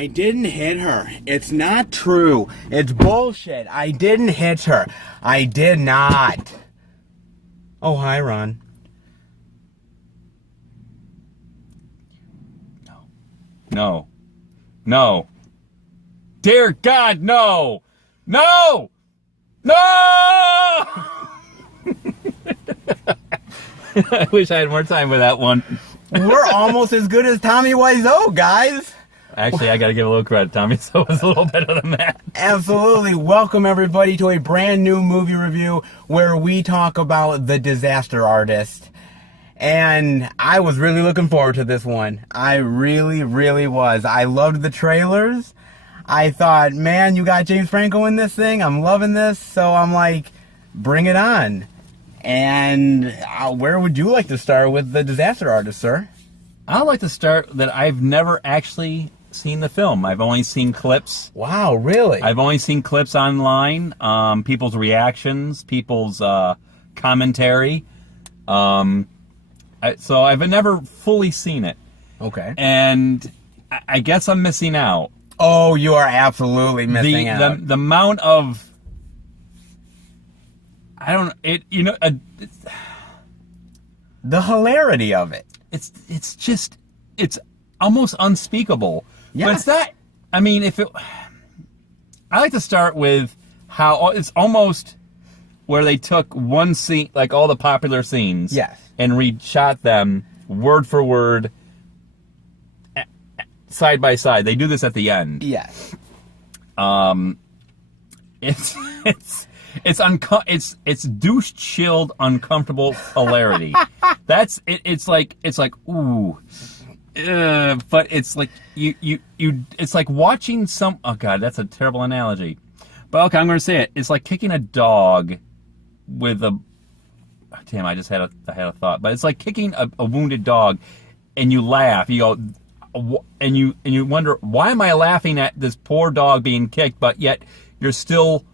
I didn't hit her. It's not true. It's bullshit. I didn't hit her. I did not. Oh, hi, Ron. No. No. Dear God, no! No! No! I wish I had more time with that one. We're almost as good as Tommy Wiseau, guys. Actually, I gotta give a little credit, Tommy, so it's a little better than that. Absolutely. Welcome, everybody, to a brand new movie review where we talk about The Disaster Artist. And I was really looking forward to this one. I really, really was. I loved the trailers. I thought, man, you got James Franco in this thing. I'm loving this. So I'm like, bring it on. And where would you like to start with The Disaster Artist, sir? I'd like to start that I've never actually seen the film. I've only seen clips. Wow, really? I've only seen clips online, people's reactions, people's commentary. So I've never fully seen it. Okay. And I guess I'm missing out. Oh, you are absolutely missing out. The amount of... I don't... the hilarity of it. It's just... It's almost unspeakable. Yeah. But it's not... I mean, if it... I like to start with how... It's almost where they took one scene, like all the popular scenes... Yes. And reshot them word for word, side by side. They do this at the end. Yes. It's douche chilled uncomfortable hilarity. That's it. It's like ooh, but it's like you. It's like watching some. Oh God, that's a terrible analogy. But okay, I'm going to say it. It's like kicking a dog with a. Damn, I just had a thought. But it's like kicking a wounded dog, and you laugh. You go, and you wonder, why am I laughing at this poor dog being kicked? But yet you're still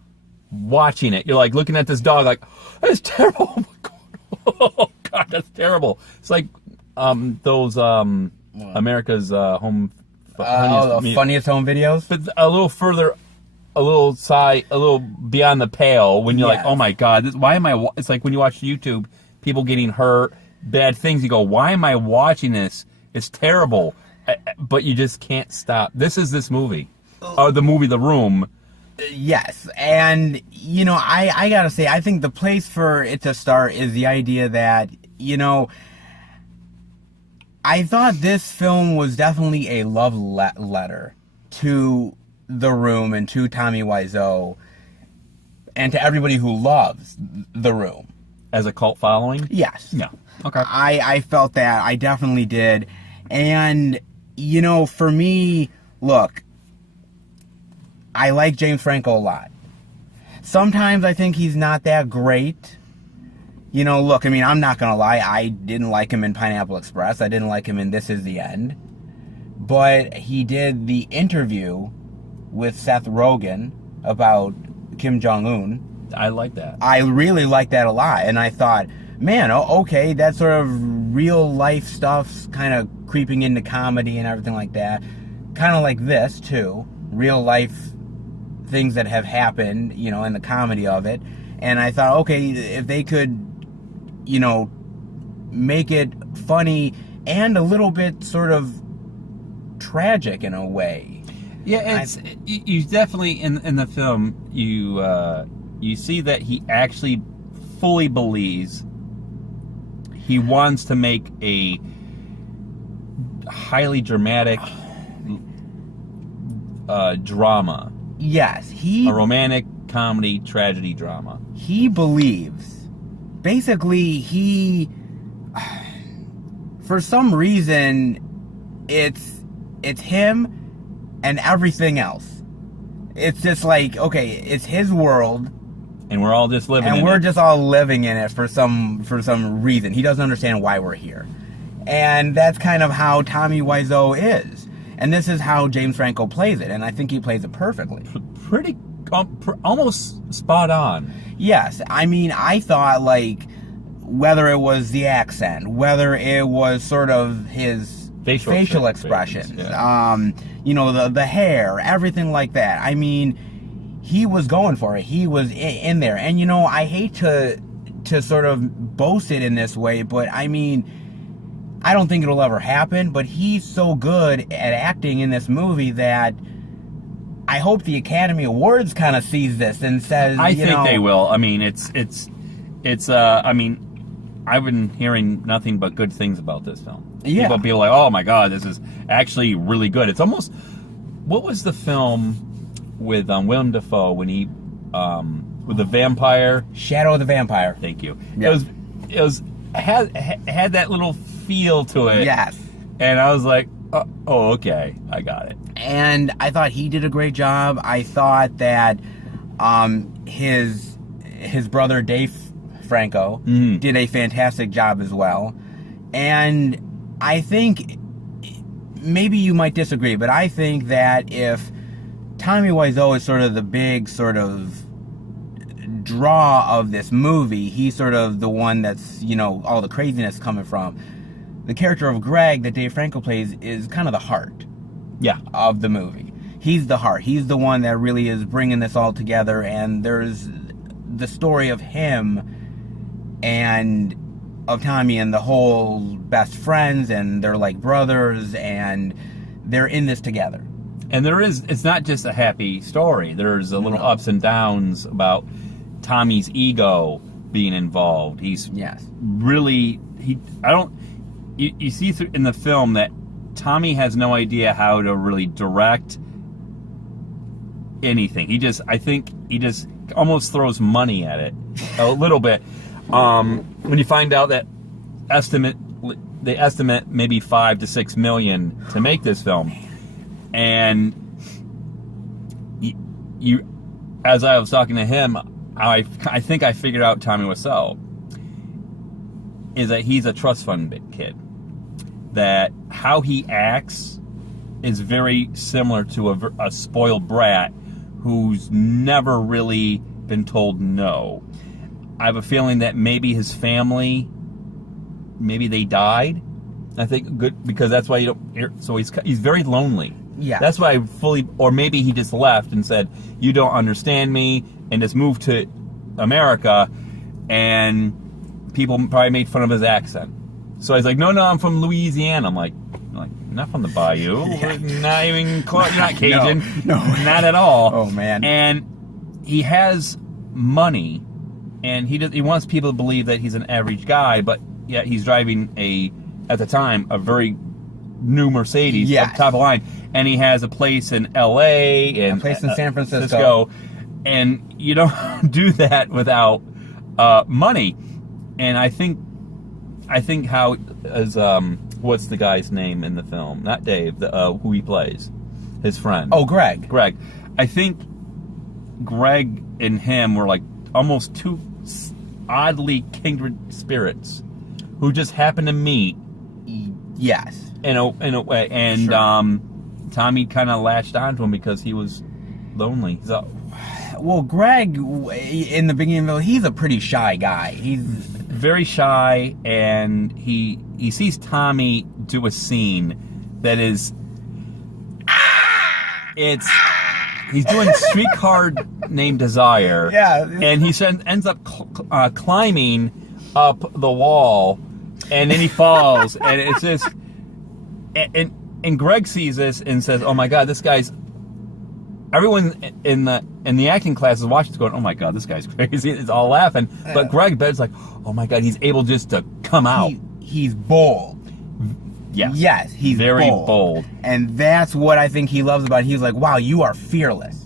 watching it. You're like looking at this dog, like, that's terrible. Oh my God, oh God, that's terrible. It's like those America's Home. Funniest home videos. But a little further. A little beyond the pale when you're like, oh my God, why am I? It's like when you watch YouTube, people getting hurt, bad things. You go, why am I watching this? It's terrible, but you just can't stop. This movie, the movie The Room. Yes, and I gotta say, I think the place for it to start is the idea that I thought this film was definitely a love letter to The Room and to Tommy Wiseau and to everybody who loves The Room. As a cult following? Yes. Yeah. Okay. I felt that. I definitely did. And, for me, look, I like James Franco a lot. Sometimes I think he's not that great. Look, I mean, I'm not going to lie. I didn't like him in Pineapple Express. I didn't like him in This Is the End. But he did the interview with Seth Rogen about Kim Jong-un. I like that. I really like that a lot. And I thought, man, okay, that sort of real life stuff's kind of creeping into comedy and everything like that. Kind of like this, too. Real life things that have happened, and the comedy of it. And I thought, okay, if they could, make it funny and a little bit sort of tragic in a way. Yeah, you definitely in the film you see that he actually fully believes he wants to make a highly dramatic drama. Yes, a romantic comedy tragedy drama. He believes, basically, for some reason, it's him and everything else. It's just like, okay, it's his world, and we're all just living in it. And we're just all living in it for some reason. He doesn't understand why we're here. And that's kind of how Tommy Wiseau is. And this is how James Franco plays it, and I think he plays it perfectly. Pretty, almost spot on. Yes, I mean, I thought, like, whether it was the accent, whether it was sort of his facial expressions. Yeah. You know, the hair, everything like that. I mean, he was going for it. He was in there. And, you know, I hate to sort of boast it in this way, but I mean, I don't think it'll ever happen, but he's so good at acting in this movie that I hope the Academy Awards kind of sees this and says, I think they will. I mean, it's I mean, I've been hearing nothing but good things about this film. Yeah. People be like, oh my God, this is actually really good. It's almost, what was the film with Willem Dafoe when he, with the vampire? Shadow of the Vampire. Thank you. Yeah. Had that little feel to it. Yes. And I was like, oh, okay, I got it. And I thought he did a great job. I thought that his brother Dave Franco did a fantastic job as well. And I think, maybe you might disagree, but I think that if Tommy Wiseau is sort of the big sort of draw of this movie, he's sort of the one that's, you know, all the craziness coming from. The character of Greg that Dave Franco plays is kind of the heart of the movie. He's the heart. He's the one that really is bringing this all together, and there's the story of him and of Tommy and the whole best friends, and they're like brothers, and they're in this together. And it's not just a happy story. There's a little ups and downs about Tommy's ego being involved. He's really, you see in the film that Tommy has no idea how to really direct anything. I think he just almost throws money at it a little bit. When you find out that they estimate maybe $5 to $6 million to make this film, and you, as I was talking to him, I think I figured out Tommy Wiseau is that he's a trust fund kid. That how he acts is very similar to a spoiled brat who's never really been told no. I have a feeling that maybe his family, maybe they died. I think good because that's why you don't. So he's very lonely. Yeah. That's why or maybe he just left and said, "You don't understand me," and just moved to America, and people probably made fun of his accent. So he's like, "No, I'm from Louisiana." I'm like, not from the Bayou. Yeah. Not even close. You're not Cajun. No. Not at all. Oh man. And he has money, and he wants people to believe that he's an average guy, but yet he's driving at the time, a very new Mercedes, top of line, and he has a place in L.A. and a place in San Francisco, and you don't do that without money. And I think how as what's the guy's name in the film? Not Dave, who he plays, his friend. Oh, Greg. I think Greg and him were like almost two oddly kindred spirits who just happened to meet. Yes. In a way, and Tommy kind of latched onto him because he was lonely. So, well, Greg, in the beginning of it, he's a pretty shy guy. He's very shy, and he sees Tommy do a scene that is, he's doing Streetcar Named Desire. Yeah. And he ends up climbing up the wall, and then he falls, and it's just, and Greg sees this and says, "Oh my God, this guy's." Everyone in the acting class is watching this going, "Oh my God, this guy's crazy." It's all laughing, but Greg Bed's like, "Oh my God, he's able just to come out." He's bold. Yes, he's very bold. And that's what I think he loves about it. He's like, "Wow, you are fearless."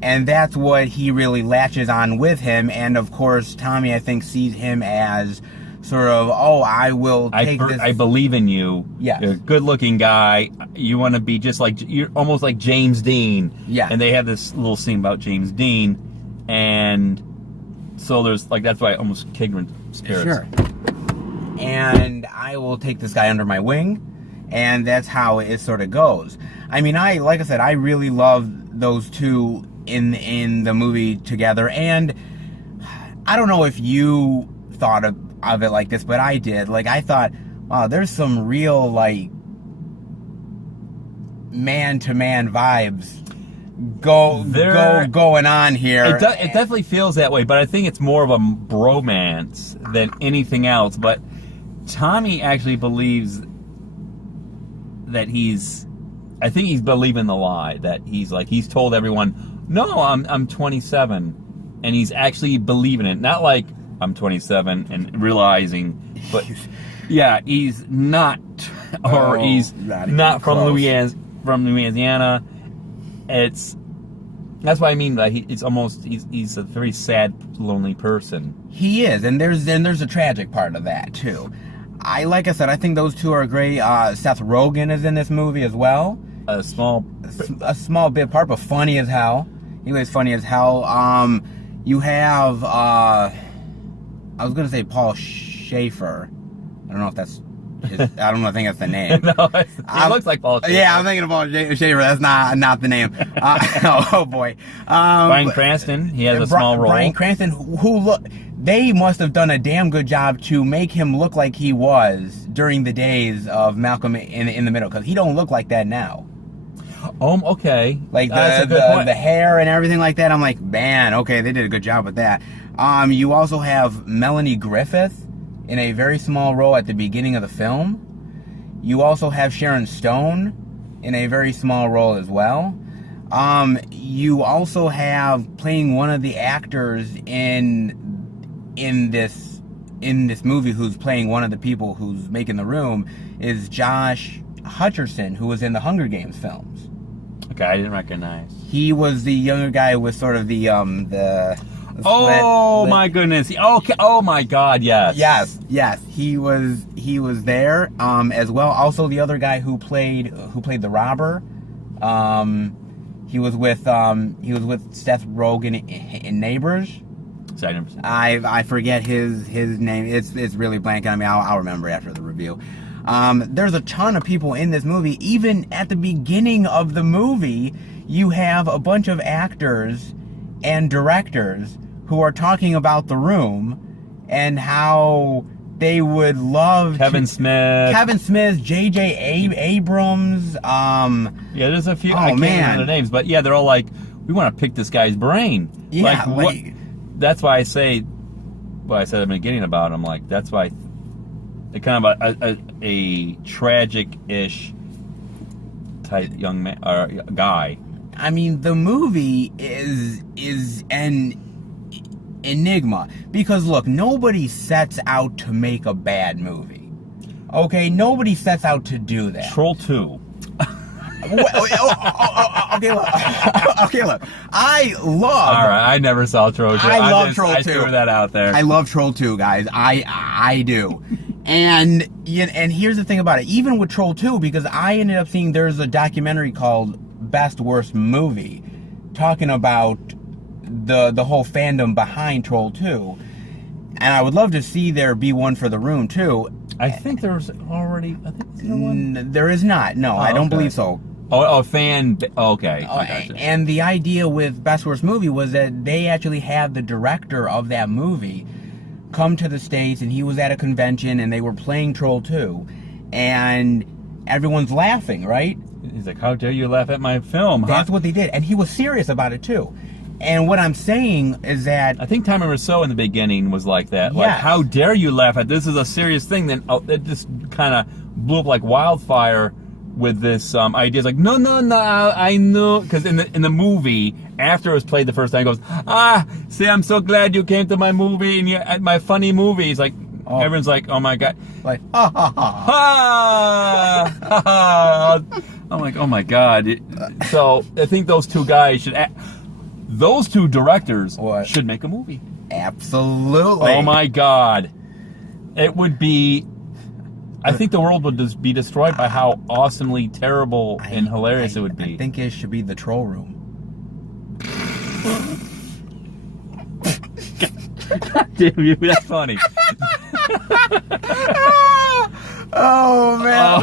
And that's what he really latches on with him. And of course, Tommy, I think, sees him as sort of, "Oh, I will take this. I believe in you. Yes. You're a good-looking guy. You want to be just like, you're almost like James Dean." Yeah. And they have this little scene about James Dean, and so there's like, that's why almost kindred spirits. Sure. And I will take this guy under my wing, and that's how it sort of goes. I mean, like I said, I really love those two in the movie together, and I don't know if you thought of it like this, but I did. Like, I thought, wow, there's some real, like, man-to-man vibes going on here. It definitely feels that way, but I think it's more of a bromance than anything else. But Tommy actually believes that I think he's believing the lie that he's told everyone, no, I'm 27, and he's actually believing it. Not like I'm 27 and realizing, but yeah, he's not, or he's not from Louisiana. That's what I mean by he's a very sad, lonely person. He is, and there's a tragic part of that too. Like I said, I think those two are great. Seth Rogen is in this movie as well. A small bit part, but funny as hell. He was funny as hell. You have I was gonna say Paul Schaefer. I don't know if that's I think that's the name. No, he looks like Paul Schaefer. Yeah, I'm thinking of Paul Schaefer. That's not the name. Oh boy. Bryan Cranston. He has a small role. Bryan Cranston, they must have done a damn good job to make him look like he was during the days of Malcolm in the Middle, because he don't look like that now. Okay. Like the hair and everything like that. I'm like, man, okay, they did a good job with that. You also have Melanie Griffith in a very small role at the beginning of the film. You also have Sharon Stone in a very small role as well. You also have playing one of the actors in this movie who's playing one of the people who's making the room is Josh Hutcherson, who was in the Hunger Games films. Okay, I didn't recognize. He was the younger guy with sort of the my goodness. Okay. Oh my God. Yes. Yes. He was there as well. Also, the other guy who played the robber. He was with Seth Rogen in Neighbors. I forget his name. It's really blanking on me. I'll remember after the review. There's a ton of people in this movie. Even at the beginning of the movie, you have a bunch of actors and directors who are talking about The Room and how they would love Kevin Smith, J.J. Abrams. Yeah, there's a few. I can't remember the names, but yeah, they're all like, we want to pick this guy's brain. Yeah, what? That's why I say what I said at the beginning about him. Like, that's why they're kind of a tragic-ish type young man or guy. I mean, the movie is an enigma, because look, nobody sets out to make a bad movie. Okay, nobody sets out to do that. Troll 2. Okay, look. I love. All right, I never saw Troll 2. I love Troll 2. I threw that out there. I love Troll 2, guys. I do. And here's the thing about it. Even with Troll 2, because I ended up seeing there's a documentary called Best Worst Movie, talking about the whole fandom behind Troll 2. And I would love to see there be one for The Room too. I think there's already. I think there's one. There is not. No, I don't believe so. Oh, fan. Okay. And the idea with Best Worst Movie was that they actually had the director of that movie come to the States, and he was at a convention, and they were playing Troll 2, and everyone's laughing, right? He's like, how dare you laugh at my film? That's what they did, and he was serious about it too. And what I'm saying is that I think Tommy Wiseau in the beginning was like that. Like, how dare you laugh at this? Is a serious thing. Then it just kind of blew up like wildfire with this idea. It's like, no, I know, because in the movie, after it was played the first time, he goes, see, I'm so glad you came to my movie and at my funny movie. He's like, everyone's like, oh my God, like, ha ha ha. I'm like, oh my God. So I think those two guys should. Those two directors should make a movie. Absolutely. Oh my God. It would be. I think the world would just be destroyed by how awesomely terrible and hilarious it would be. I think it should be The Troll Room. God damn you, that's funny. Oh man.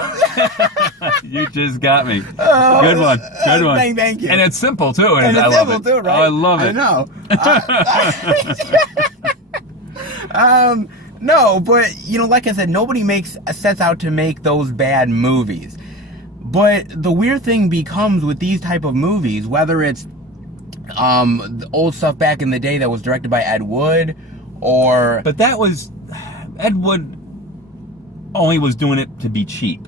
You just got me. Good one. Thank you. And it's simple too. And it's simple too, right? Oh, I love it. I know. No, but like I said, nobody sets out to make those bad movies. But the weird thing becomes with these type of movies, whether it's the old stuff back in the day that was directed by Ed Wood, or But that was Ed Wood only was doing it to be cheap.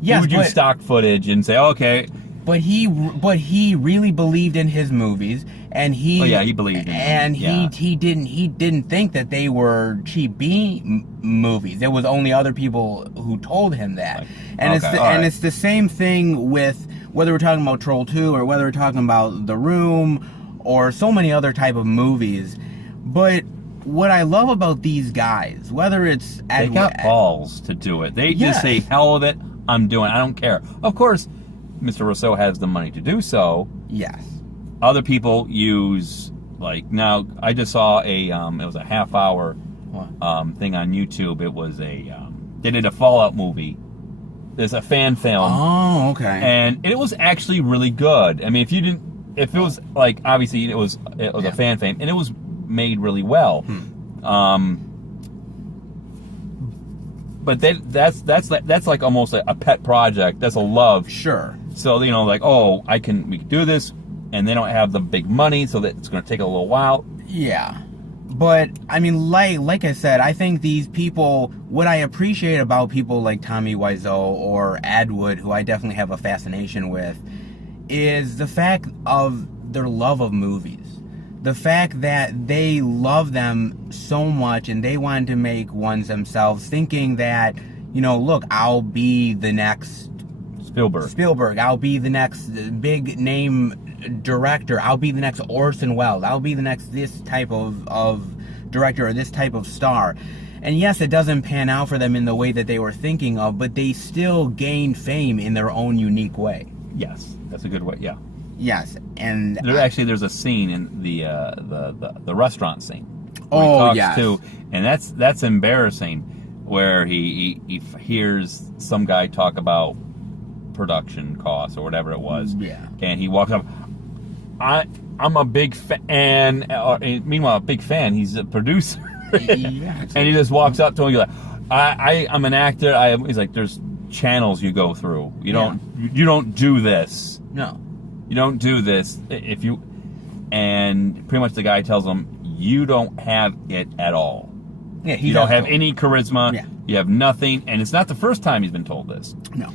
yes, He would use stock footage and say, okay. but he really believed in his movies, and he he believed in them. and he didn't think that they were cheap B movies. There was only other people who told him that, and it's the same thing with whether we're talking about Troll 2 or whether we're talking about The Room or so many other type of movies. But what I love about these guys, whether it's They got balls to do it. They just say, hell with it, I'm doing it. I don't care. Of course, Mr. Rousseau has the money to do so. Yes. Other people use, like, now, I just saw it was a half-hour thing on YouTube. It was they did a Fallout movie. There's a fan film. Oh, okay. And it was actually really good. I mean, if it was, like, obviously it was a fan film, and it was made really well. But that's like almost a pet project. That's a love. Sure. So, like, we can do this, and they don't have the big money, so that it's going to take a little while. Yeah. But, I mean, like I said, I think these people, what I appreciate about people like Tommy Wiseau or Ed Wood, who I definitely have a fascination with, is the fact of their love of movies. The fact that they love them so much and they wanted to make ones themselves, thinking that, look, I'll be the next Spielberg. I'll be the next big name director. I'll be the next Orson Welles. I'll be the next this type of director or this type of star. And yes, it doesn't pan out for them in the way that they were thinking of, but they still gain fame in their own unique way. Yes, that's a good way. Yeah. Yes, and there's a scene in the restaurant scene. Oh, he talks to, and that's embarrassing, where he hears some guy talk about production costs or whatever it was. Yeah. And he walks up. I'm a big fan. Meanwhile, a big fan. He's a producer. Yeah. And he just walks up to him. He's like, I'm an actor. He's like, there's channels you go through. You don't do this. No. You don't do this and pretty much the guy tells him, you don't have it at all. Yeah, you don't have any charisma. Yeah. You have nothing, and it's not the first time he's been told this. No.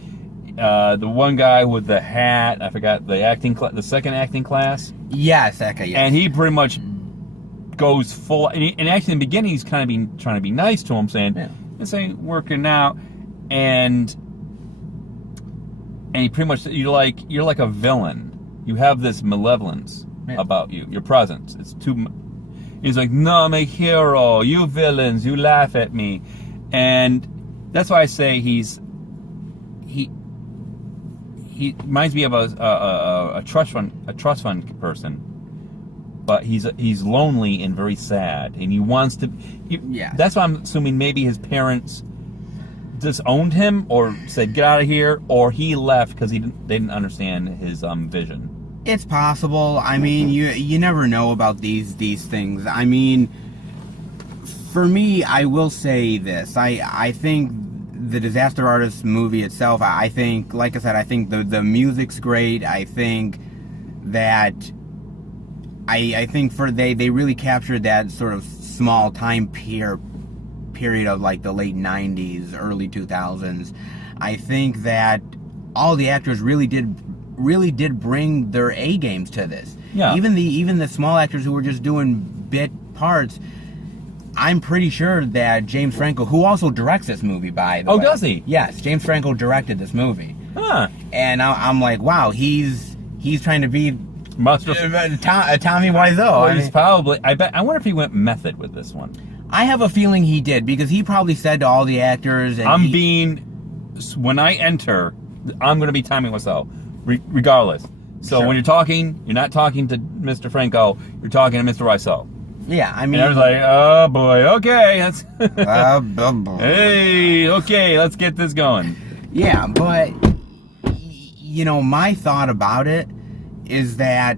The one guy with the hat, I forgot the second acting class. Yes, okay, yes. And he pretty much goes full, and actually in the beginning he's kind of trying to be nice to him, saying, "This ain't working out," and he pretty much you're like a villain. You have this malevolence about you, your presence. It's too. He's like, no, I'm a hero. You villains, you laugh at me, and that's why I say he reminds me of a trust fund person, but he's lonely and very sad, and he wants to. That's why I'm assuming maybe his parents disowned him or said get out of here, or he left because they didn't understand his vision. It's possible. I mean, you never know about these things. I mean, for me, I will say this. I think the Disaster Artist movie itself, I think, like I said, I think the music's great. I think that I think they really captured that sort of small time period of like the late 90s, early 2000s. I think that all the actors really did bring their A games to this. Yeah. Even the small actors who were just doing bit parts. I'm pretty sure that James Franco, who also directs this movie, by the way. Oh, does he? Yes, James Franco directed this movie. Huh. And I'm like, wow, he's trying to be Tommy Wiseau. Well, he's probably. I wonder if he went method with this one. I have a feeling he did, because he probably said to all the actors, and when I enter, I'm going to be Tommy Wiseau, regardless. So Sure. when you're talking, you're not talking to Mr. Franco, you're talking to Mr. Wiseau. Yeah, I mean, And I was like, oh boy, okay, that's boy. hey, okay, let's get this going. Yeah, but my thought about it is that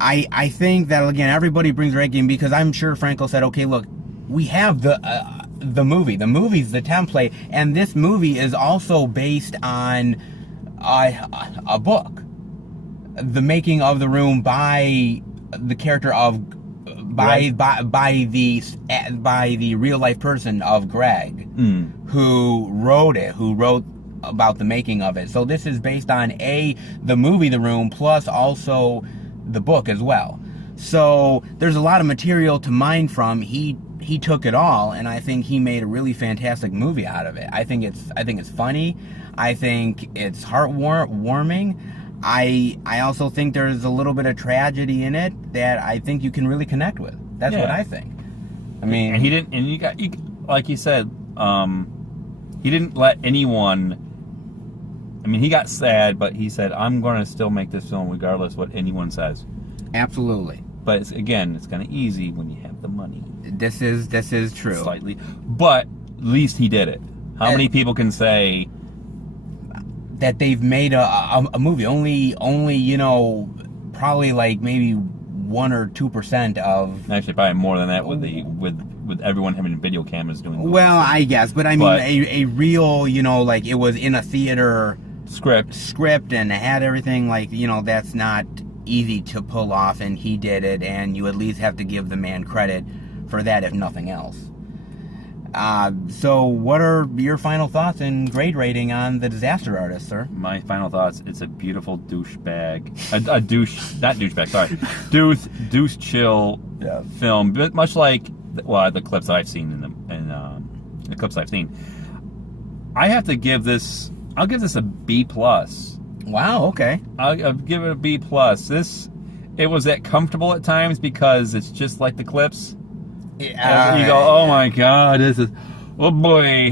I think that, again, everybody brings their A game, because I'm sure Franco said, okay, look, we have the movie. The movie's the template, and this movie is also based on a book, The Making of the Room, by the character of by the real life person of Greg, who wrote about the making of it. So this is based on the movie The Room, plus also the book as well. So there's a lot of material to mine from. He took it all, and I think he made a really fantastic movie out of it. I think it's funny. I think it's heartwarming. I also think there's a little bit of tragedy in it that I think you can really connect with. That's what I think. I mean, and he didn't. And you like you said, he didn't let anyone. I mean, he got sad, but he said, "I'm going to still make this film regardless what anyone says." Absolutely. But it's kind of easy when you have the money. This is true. Slightly, but at least he did it. How many people can say that they've made a movie? Only probably like maybe 1 or 2% of. Actually, probably more than that with everyone having video cameras doing movies. Well, I guess, but I mean a real, like it was in a theater script and had everything, like, that's not easy to pull off, and he did it, and you at least have to give the man credit for that, if nothing else. So what are your final thoughts and grade rating on The Disaster Artist, sir? My final thoughts: it's a beautiful douchebag, douche chill film, but much like the clips I've seen in the clips I've seen. I have to give this. I'll give this a B+. Wow. Okay. I'll give it a B+. It was that comfortable at times because it's just like the clips. You go, oh my God, this is, oh boy,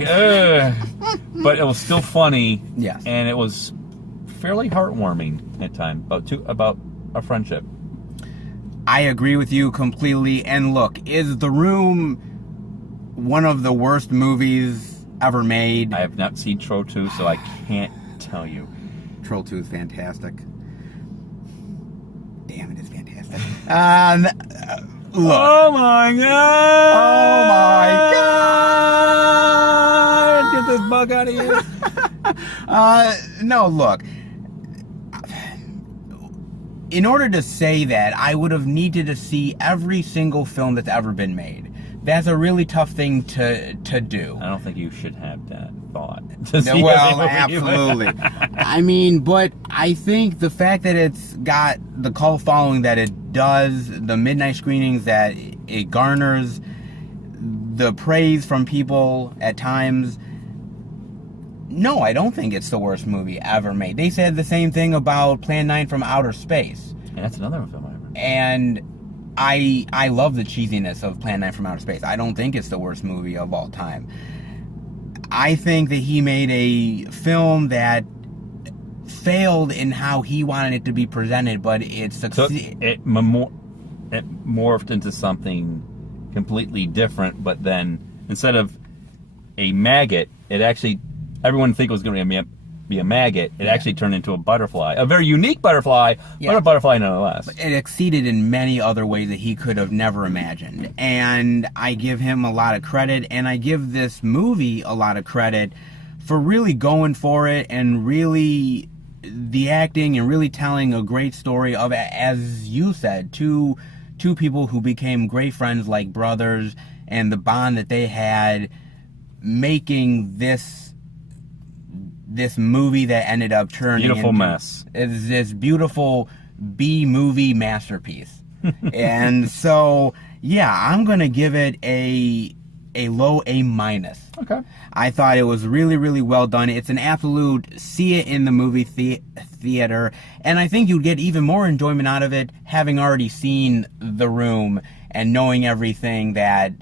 but it was still funny. Yes. And it was fairly heartwarming at times about a friendship. I agree with you completely. And look, is The Room one of the worst movies ever made? I have not seen Troll 2, so I can't tell you. Troll 2 is fantastic. Damn, it is fantastic. Look. Oh my God! Oh my God! Get this bug out of here! No, look. In order to say that, I would have needed to see every single film that's ever been made. That's a really tough thing to do. I don't think you should have that thought. Well, absolutely. I mean, but I think the fact that it's got the cult following that it does, the midnight screenings that it garners, the praise from people at times, no, I don't think it's the worst movie ever made. They said the same thing about Plan 9 from Outer Space. And that's another film I remember. And I love the cheesiness of Plan 9 from Outer Space. I don't think it's the worst movie of all time. I think that he made a film that failed in how he wanted it to be presented, but it succeeded. It morphed into something completely different, but then instead of a maggot, it actually, everyone think it was going to be a maggot. It actually turned into a butterfly, a very unique butterfly, but a butterfly nonetheless. But it exceeded in many other ways that he could have never imagined, and I give him a lot of credit, and I give this movie a lot of credit for really going for it and really the acting and really telling a great story of, as you said, two people who became great friends, like brothers, and the bond that they had, making this movie that ended up turning beautiful mess. Is this beautiful B-movie masterpiece. And so, yeah, I'm gonna give it a low A-. Okay. I thought it was really, really well done. It's an absolute see it in the movie theater, and I think you'd get even more enjoyment out of it having already seen The Room and knowing everything that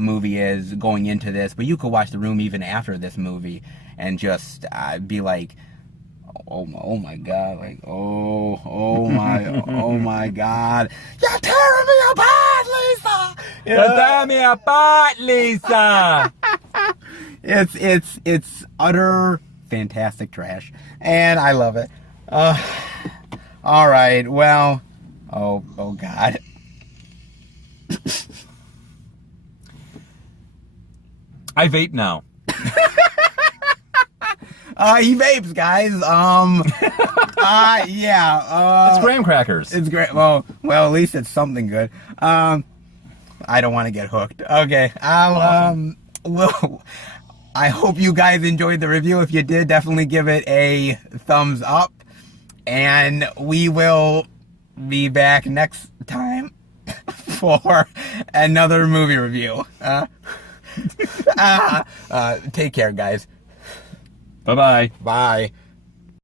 movie is going into this. But you could watch The Room even after this movie and just be like, oh my God, like, oh my God, you're tearing me apart, Lisa. You're tearing me apart, Lisa. It's utter fantastic trash, and I love it. All right, well, oh God. I vape now. He vapes, guys. Yeah. It's graham crackers. It's great. Well, at least it's something good. I don't want to get hooked. Okay. Well, I hope you guys enjoyed the review. If you did, definitely give it a thumbs up. And we will be back next time for another movie review. Take care, guys. Bye-bye. Bye.